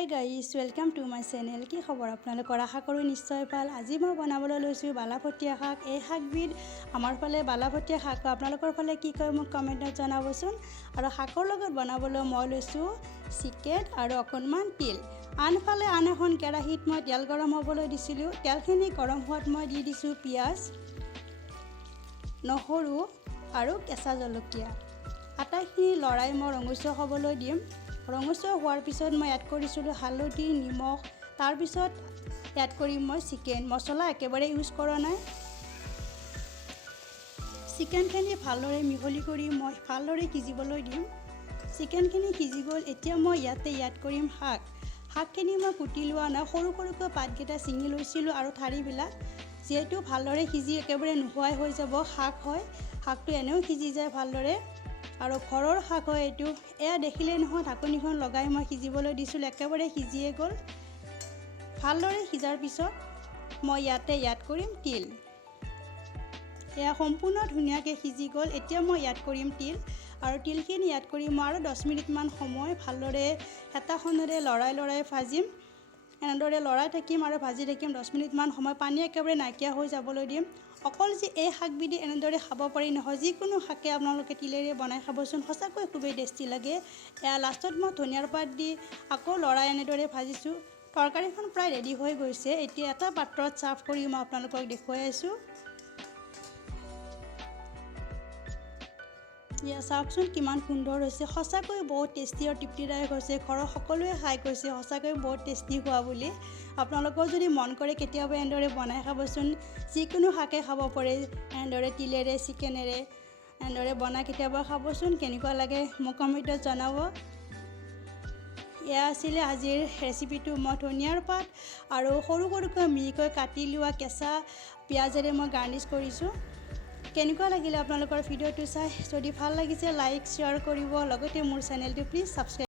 Hi guys, welcome to my channel. কি খবৰ আপোনালোকৰ? আশা কৰোঁ নিশ্চয় ভাল। আজি মই বনাবলৈ লৈছোঁ বালাপতীয়া শাক। এই শাকবিধ আমাৰ ফালে বালাপতীয়া শাক, আপোনালোকৰ ফালে কি কয় মোক কমেণ্টত জনাবচোন। আৰু শাকৰ লগত বনাবলৈ মই লৈছোঁ চিকেন আৰু অকণমান তিল। আনফালে আন এখন কেৰাহীত মই তেল গৰম হ'বলৈ দিছিলোঁ। তেলখিনি গৰম হোৱাত মই দি দিছোঁ পিঁয়াজ, নহৰু আৰু কেঁচা জলকীয়া। আটাইখিনি লৰাই মই ৰঙচুৱা হ'বলৈ দিম। ৰঙচুৱা হোৱাৰ পিছত মই এড কৰিছিলোঁ হালধি, নিমখ। তাৰপিছত এড কৰিম মই চিকেন। মছলা একেবাৰে ইউজ কৰা নাই। চিকেনখিনি ভালদৰে মিহলি কৰি মই ভালদৰে সিজিবলৈ দিম। চিকেনখিনি সিজি গ'ল। এতিয়া মই ইয়াতে এড কৰিম শাক। শাকখিনি মই কুটি লোৱা নাই, সৰু সৰুকৈ পাতকেইটা ছিঙি লৈছিলোঁ আৰু ঠাৰিবিলাক যিহেতু ভালদৰে সিজি একেবাৰে নোহোৱাই হৈ যাব। শাক হয়, শাকটো এনেও সিজি যায় ভালদৰে আৰু ঘৰৰ শাক হয় এইটো। এয়া দেখিলে নহয়, ঢাকনিখন লগাই মই সিজিবলৈ দিছিলোঁ। একেবাৰে সিজিয়ে গ'ল। ভালদৰে সিজাৰ পিছত মই ইয়াতে এড কৰিম তিল। এয়া সম্পূৰ্ণ ধুনীয়াকৈ সিজি গ'ল। এতিয়া মই এড কৰিম তিল আৰু তিলখিনি এড কৰি মই আৰু 10 মিনিটমান সময় ভালদৰে হেতাখনেৰে লৰাই ভাজিম। এনেদৰে লৰাই থাকিম আৰু ভাজি থাকিম 10 মিনিটমান সময়। পানী একেবাৰে নাইকিয়া হৈ যাবলৈ দিম। অকল যে এই শাকবিধি এনেদৰে খাব পাৰি নহয়, যিকোনো শাকে আপোনালোকে তিলেৰে বনাই খাবচোন, সঁচাকৈ খুবেই টেষ্টি লাগে। এয়া লাষ্টত মই ধনিয়াৰ পাত দি আকৌ লৰাই এনেদৰে ভাজিছোঁ। তৰকাৰীখন প্ৰায় ৰেডি হৈ গৈছে। এতিয়া এটা পাত্ৰত ছাৰ্ভ কৰি মই আপোনালোকক দেখুৱাই আছোঁ। এয়া চাওকচোন কিমান সুন্দৰ হৈছে। সঁচাকৈ বহুত টেষ্টি আৰু তৃপ্তিদায়ক হৈছে। ঘৰৰ সকলোৱে খাই কৈছে সঁচাকৈ বহুত টেষ্টি হোৱা বুলি। আপোনালোকৰ যদি মন কৰে কেতিয়াবা এনেদৰে বনাই খাবচোন। যিকোনো শাকে খাব পাৰে, এনেদৰে তিলেৰে, চিকেনেৰে এনেদৰে বনাই কেতিয়াবা খাবচোন। কেনেকুৱা লাগে মোক কমেণ্টত জনাব। এয়া আছিলে আজিৰ ৰেচিপিটো। মই ধনিয়াৰ পাত আৰু সৰু সৰুকৈ মিহিকৈ কাটি লোৱা কেঁচা পিঁয়াজেৰে মই গাৰ্নিছ কৰিছোঁ। কেনেকুৱা লাগিলে আপোনালোকৰ ভিডিঅ'টো চাই? যদি ভাল লাগিছে লাইক, শ্বেয়াৰ কৰিব। লগতে মোৰ চেনেলটো প্লিজ ছাবস্ক্ৰাইব